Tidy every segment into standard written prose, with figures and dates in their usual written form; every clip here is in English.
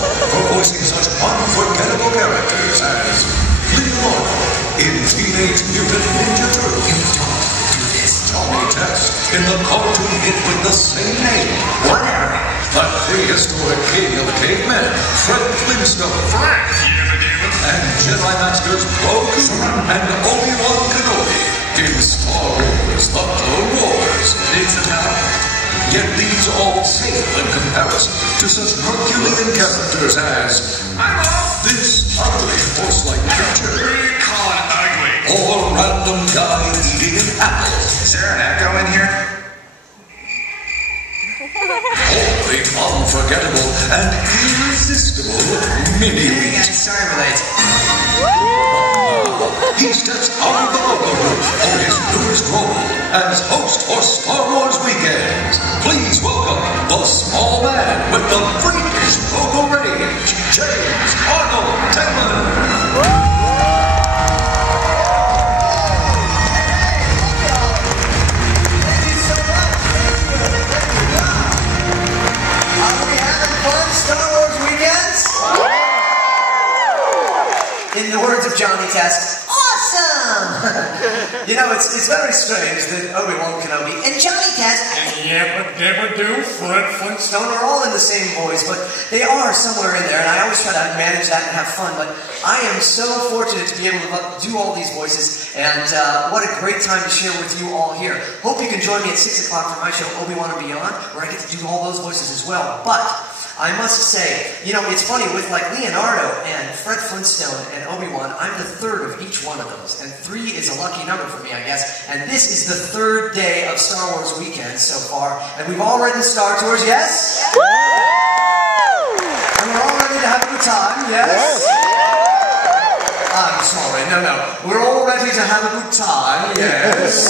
for voicing such unforgettable characters as Arnold in Teenage Mutant Ninja Turtles, Johnny Test in the cartoon hit with the same name, the prehistoric king of cavemen, Fred Flintstone, and Jedi Masters Logan and Obi-Wan Kenobi in Star Wars: The Clone Wars. It's enough. Yet these all pale in comparison to such Herculean characters as this ugly horse-like creature. We call it ugly. Or a random guy eating an apple. Is there an echo in here? Or the unforgettable and irresistible Mini-Wheat. Yeah, sorry, relate. He steps out of the local room for his newest role as host for Star Wars Weekends. Please welcome the small man with the freakish vocal range, James Arnold Taylor. In the words of Johnny Test, awesome! You know, it's very strange that Obi-Wan Kenobi and Johnny Test and Fred Flintstone are all in the same voice, but they are somewhere in there, and I always try to manage that and have fun, but I am so fortunate to be able to do all these voices, and what a great time to share with you all here. Hope you can join me at 6 o'clock for my show, Obi-Wan and Beyond, where I get to do all those voices as well, but I must say, you know, it's funny, with like Leonardo and Fred Flintstone and Obi-Wan, I'm the third of each one of those. And 3 is a lucky number for me, I guess. And this is the 3rd day of Star Wars Weekend so far. And we've all ridden Star Tours, yes? Woo! And we're all ready to have a good time, yes? I'm sorry, no. We're all ready to have a good time, yes?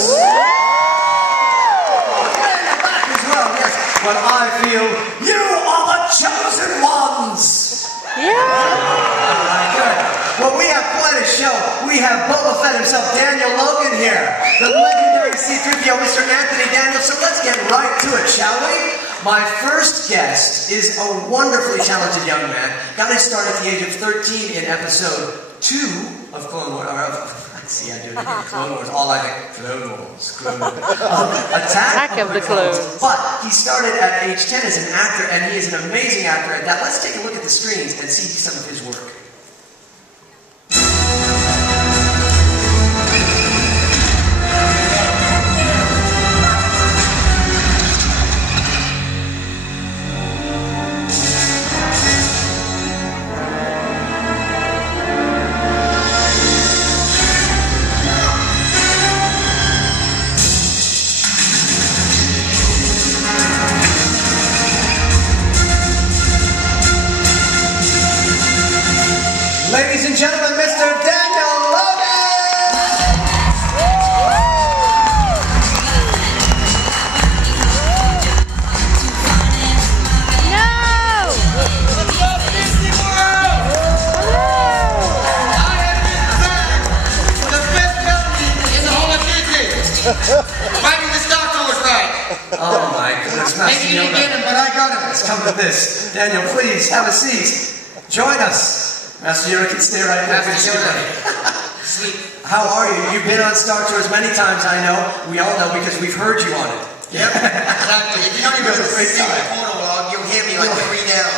But I feel you are the chosen ones! Yeah! Alright, good. Well, we have quite a show. We have Boba Fett himself, Daniel Logan here. The legendary C-3PO, Mr. Anthony Daniels. So let's get right to it, shall we? My first guest is a wonderfully talented young man. Got his start at the age of 13 in episode 2 of Clone Wars. See, I do it again. Clone Wars, all I think. Clone Wars. Attack of the Clones. But he started at age 10 as an actor, and he is an amazing actor at that. Let's take a look at the screens and see some of his work. Ladies and gentlemen, Mr. Daniel Logan! No! What's up, Disney World? Hello! I am the 5th company in the whole of Disney. Fighting the Star Wars ride. Oh my goodness, Master Maybe you Yoda. didn't, but I got it. Let's come to this. Daniel, please, have a seat. Join us. Master Yoda can stay right there. Master Yoda. Sleep. How are you? You've been on Star Tours many times, I know. We all know because we've heard you on it. Yep, exactly. If you don't even see the photo log, you'll hear me like 3 down.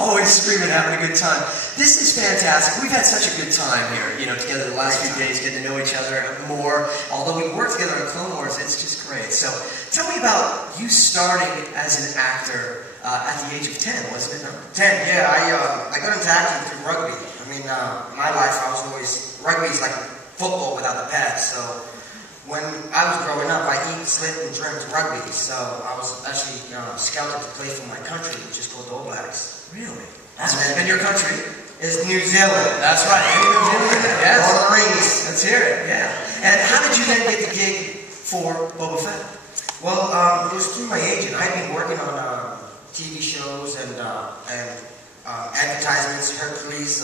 Always screaming, having a good time. This is fantastic. We've had such a good time here, you know, together the last few days, getting to know each other more. Although we worked together on Clone Wars, it's just great. So, tell me about you starting as an actor at the age of 10, wasn't it? 10, yeah. I got into acting through rugby. I mean, my life, I was always, rugby is like football without the pads. So, when I was growing up, I eat, slept, and dreamt rugby. So, I was actually scouted to play for my country, which is called the All Blacks. Really? And your country is New Zealand. That's right. New Zealand. Yes. All the rings. Let's hear it. Yeah. And how did you then get the gig for Boba Fett? Well, it was through my agent. I've been working on TV shows and advertisements, Hercules.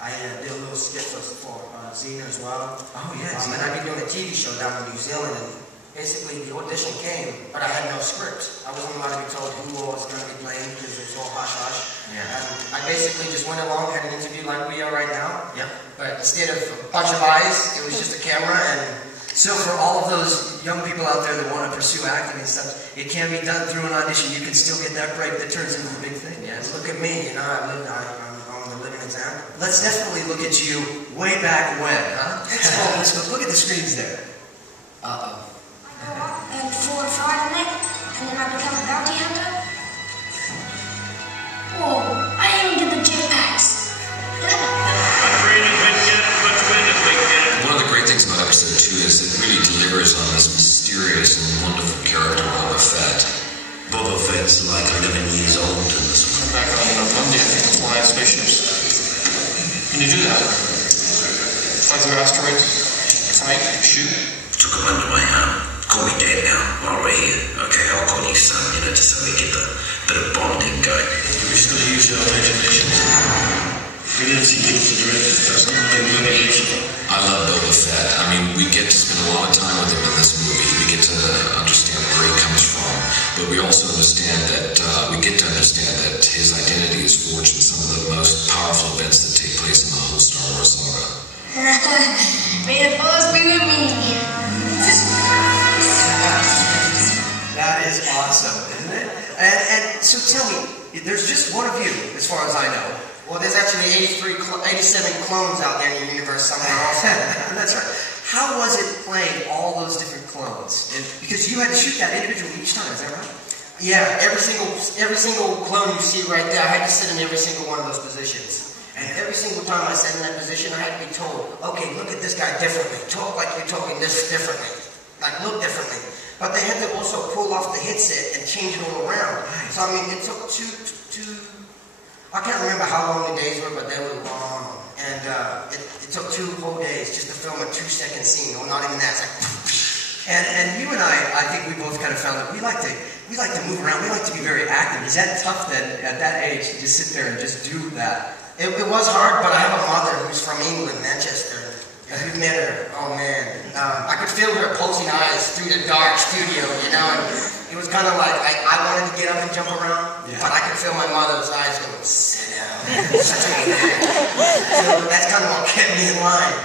I did a little skit for Xena as well. Oh, yes. And I've been doing a TV show down in New Zealand. And basically the audition came, but I had no script. I wasn't allowed to be told who I was going to be playing because it was all hush-hush. Yeah. And I basically just went along, had an interview like we are right now. Yeah. But instead of a bunch of eyes, it was just a camera. And So for all of those young people out there that want to pursue acting and stuff, it can be done through an audition. You can still get that break that turns into the big thing. Yes. look at me, you know, I'm the living example. Let's definitely look at you way back when, huh? Let's go. Look at the screens there. Uh-oh. I go up and fall and fry the net, and then I become a bounty hunter. Whoa, I didn't even get the jetpacks. One of the great things about episode 2 is it really delivers on this mysterious and wonderful character, Boba Fett. Boba Fett's like 11 years old in this one. Come back on Monday, I think, and fly in spaceships. Can you do that? Fly through asteroids? Fight? Shoot? Took him under my arm. Call me Dad now, while we're here. Okay, I'll call you son, you know, just so we get the bit of bonding going. We still use our imagination. We didn't see things to direct it. There's something like imagination. I love Boba Fett. I mean, we get to spend a lot of time with him in this movie. We get to understand where he comes from, but we also understand that his identity is forged in some of the most powerful events that take place in the whole Star Wars saga. May the force be with me. That is awesome, isn't it? And so tell me, there's just one of you, as far as I know. Well, there's actually 87 clones out there in the universe somewhere else. That's right. How was it playing all those different clones? Because you had to shoot that individual each time, is that right? Yeah, every single clone you see right there, I had to sit in every single one of those positions. And every single time I sat in that position, I had to be told, okay, look at this guy differently. Talk like you're talking this differently. Like, look differently. But they had to also pull off the headset and change it all around. So, I mean, it took two I can't remember how long the days were, but they were long. And it took 2 whole days just to film a 2-second scene, or not even that. It's like, and you and I think we both kind of found that we like to move around. We like to be very active. Is that tough then, at that age, to just sit there and just do that? It was hard, but I have a mother who's from England, Manchester. If you've met her, oh man. I could feel her pulsing eyes through the dark studio, you know, and it was kind of like, I wanted to get up and jump around, but I could feel my mother's eyes going, sit down. So that's kind of what kept me in line.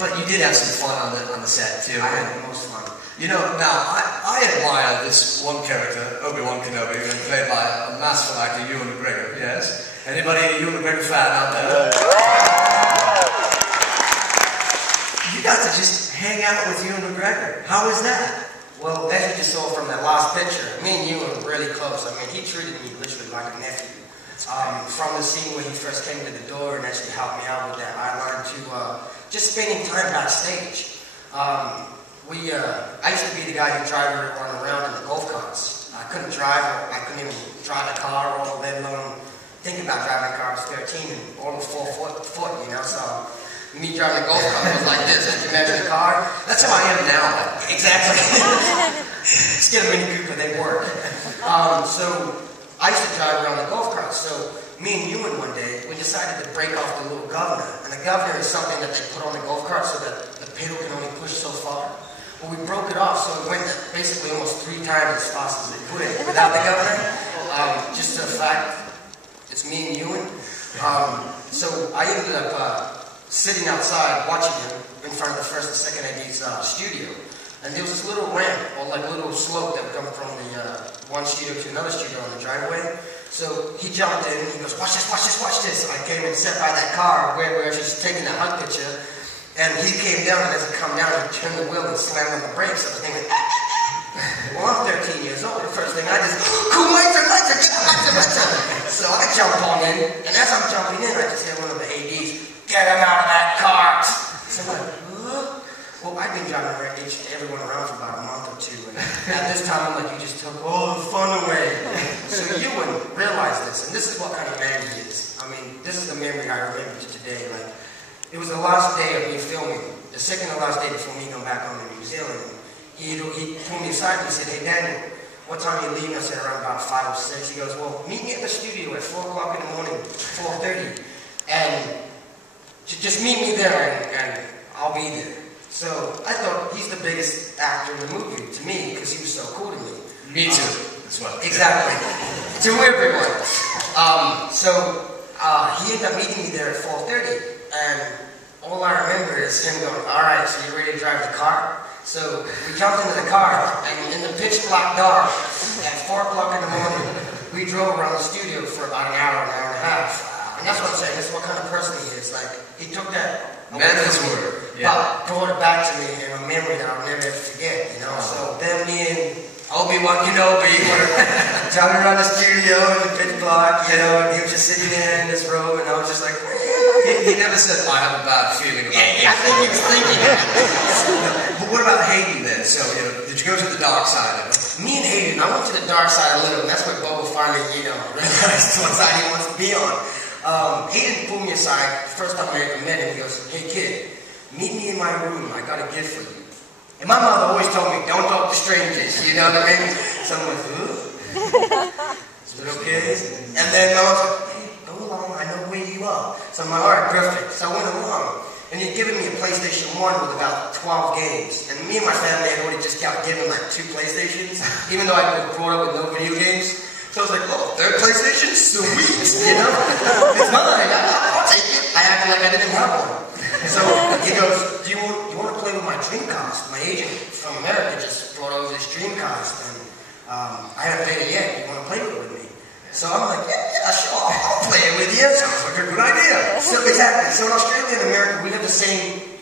But you did have some fun on the set, too. I had the most fun. You know, now, I admire this one character, Obi-Wan Kenobi, played by a masterful actor, Ewan McGregor, yes? Anybody a Ewan McGregor fan out there? You got to just hang out with Ewan McGregor. How was that? Well, as you just saw from that last picture, me and Ewan were really close. I mean, he treated me literally like a nephew. From the scene when he first came to the door and actually helped me out with that eyeline to just spending time backstage. I used to be the guy who drive everyone around in the golf carts. I couldn't drive, I couldn't even drive a car, or let alone think about driving a car. I was 13 and all of 4 foot, you know, so me driving a golf cart was like this. If you imagine a car, That's how I am now. exactly. Let's get a Mini Cooper, they work. So I used to drive around the golf cart. So me and Ewan one day, we decided to break off the little governor. And the governor is something that they put on the golf cart so that the pedal can only push so far. Well, we broke it off, so it went basically almost 3 times as fast as they put it without the governor. Just the fact, it's me and Ewan. So I ended up sitting outside watching him in front of the first and second AD's studio. And there was this little ramp, or like little slope that would come from the one studio to another studio on the driveway. So he jumped in, he goes, watch this, watch this, watch this. I came and sat by that car where she's taking the hug picture. And he came down, and as he come down, he turned the wheel and slammed on the brakes. I was thinking, well, I'm 13 years old. The first thing I just, so I jump on in, and as I'm jumping in, I just hear one of the ADs, get him out of that car. So I'm like, huh? Well, I've been driving everyone around for about a month or 2, and at this time, I'm like, you just took all the fun away. So Ewan realized this, and this is what kind of man he is. I mean, this is the memory I remember to today. Like, it was the last day of me filming, the second to last day before me going back home to New Zealand. He pulled me aside and he said, hey Daniel, what time are you leaving? I said, around about 5 or 6. He goes, well, meet me at the studio at 4 o'clock in the morning, 4:30. And just meet me there and I'll be there. So I thought he's the biggest actor in the movie to me because he was so cool to me. Me too, as well. Exactly. To everyone. He ended up meeting me there at 4:30, and all I remember is him going, "All right, so you ready to drive the car?" So we jumped into the car, and in the pitch black dark, at 4 o'clock in the morning, we drove around the studio for about an hour and a half. And that's what I'm saying, that's what kind of person he is. Like, he took that man of his word, but brought it back to me in a memory that I'll never ever forget, you know? So then me and Obi-Wan Kenobi were driving around the studio in the pitch black, you know, and he was just sitting there in his robe, and I was just like, he never said, "I have a bad feeling about it." I think he was thinking that. But what about Hayden then? So, you know, did you go to the dark side of it? Me and Hayden, I went to the dark side a little, and that's where BOBA finally, you know, realized what side he wants to be on. Hayden pulled me aside, first time I ever met him, he goes, "Hey kid, meet me in my room, I got a gift for you." And my mother always told me, don't talk to strangers, you know what I mean? So I'm like, "Huh? Is it okay?" And then my mom was like, "Hey, go along, I know where you are." So I'm like, "All right, perfect." So I went along. And he'd given me a PlayStation 1 with about 12 games. And me and my family had already just got given like 2 PlayStations, even though I was brought up with no video games. So I was like, "Oh, 3rd PlayStation? Sweet!" You know? It's mine, I'll take it. I acted like I didn't have one. So he goes, do you want to play with my Dreamcast? My agent from America just brought over this Dreamcast, and I haven't played it yet. You want to play with me? So I'm like, yeah, sure, I'll play it with you. Sounds like a good idea. So exactly. So in Australia and America, we have the same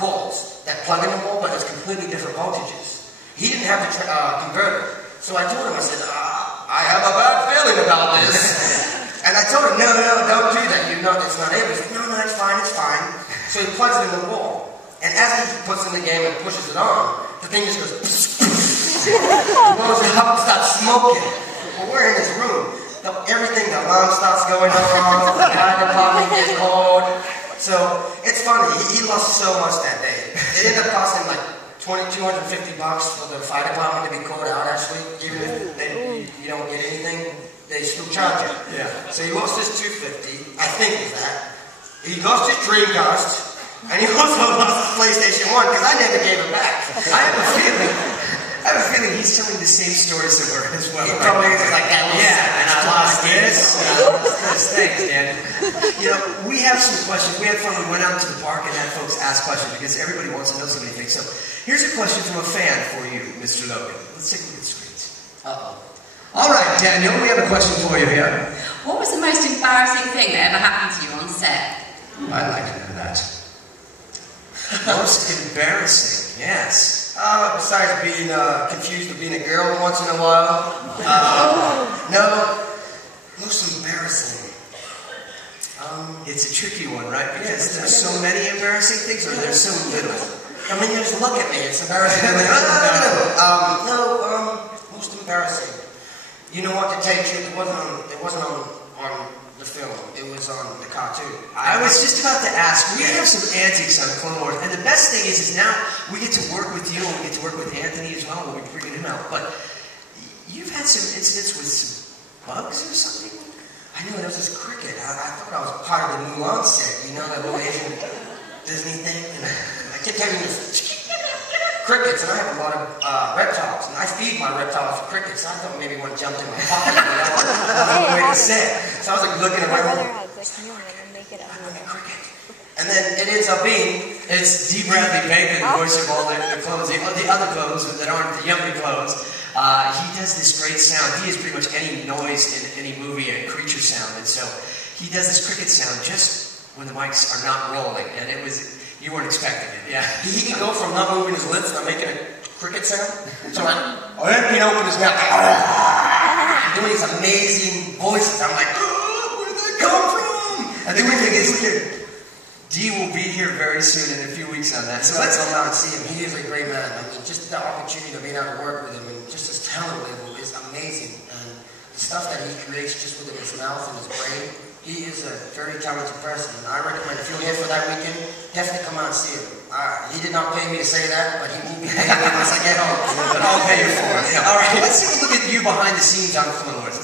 cords that plug in the wall, but it's completely different voltages. He didn't have the converter. So I told him, I said, I have a bad feeling about this. And I told him, no, don't do that. It's not able. He's like, no, it's fine. So he plugs it in the wall. And as he puts in the game and pushes it on, the thing just goes, blows up and starts smoking. Well, we're in his room. Everything, the alarm starts going off, the fire department gets called. So it's funny, he lost so much that day. It ended up costing like $250 for the fire department to be called out actually. Even if you don't get anything, they still charge you. Yeah. So he lost his $250, I think was that. He lost his Dreamcast, and he also lost his PlayStation 1 because I never gave it back. I have a feeling he's telling the same story somewhere as well. He probably is like that. Yeah, and I lost this. Thanks, Dan. You know, we have some questions. We had fun. We went out to the park and had folks ask questions because everybody wants to know so many things. So here's a question from a fan for you, Mr. Logan. Let's take a look at the screens. Uh-oh. All right, Daniel, we have a question for you here. What was the most embarrassing thing that ever happened to you on set? I'd like to know that. Most embarrassing, yes. Besides being confused with being a girl once in a while. No, most embarrassing. It's a tricky one, right? Because there's so many embarrassing things, or there's so little. I mean, you just look at me. It's embarrassing. Most embarrassing. You know what? To tell you the truth, it wasn't on the film. It was on the cartoon. I was just about to ask. We have some antics on Clone Wars, and the best thing is now we get to work with you, and we get to work with Anthony as well when we bring him out. But you've had some incidents with some bugs or something. I know, there was this cricket. I thought I was part of the Mulan set, you know, that little Asian Disney thing. And I kept having this crickets, and I have a lot of reptiles, and I feed my reptiles for crickets. I thought maybe one jumped in my pocket, you know, on the way to set. So I was like looking around. Cricket. And then it ends up being it's D. Bradley Bacon, the voice of all the clones, the other clones that aren't the younger clones. He does this great sound. He has pretty much any noise in any movie, a creature sound, and so he does this cricket sound just when the mics are not rolling, and it was. You weren't expecting it, yeah. He can go from not moving his lips to making a cricket sound. So then he'd open his mouth, doing these amazing voices. I'm like, oh, where did that come from? And the weird thing is, D will be here very soon in a few weeks on that. So let's come out and see him. He is a great man. I mean, just the opportunity to be able to work with him and just his talent level is amazing. And the stuff that he creates just within his mouth and his brain, he is a very talented person, and I recommend if you're here for that weekend, definitely come out and see him. He did not pay me to say that, but he will be paying me once I get home. But I'll pay you for it. Yeah. All right, let's take a look at you behind the scenes on Clone Wars.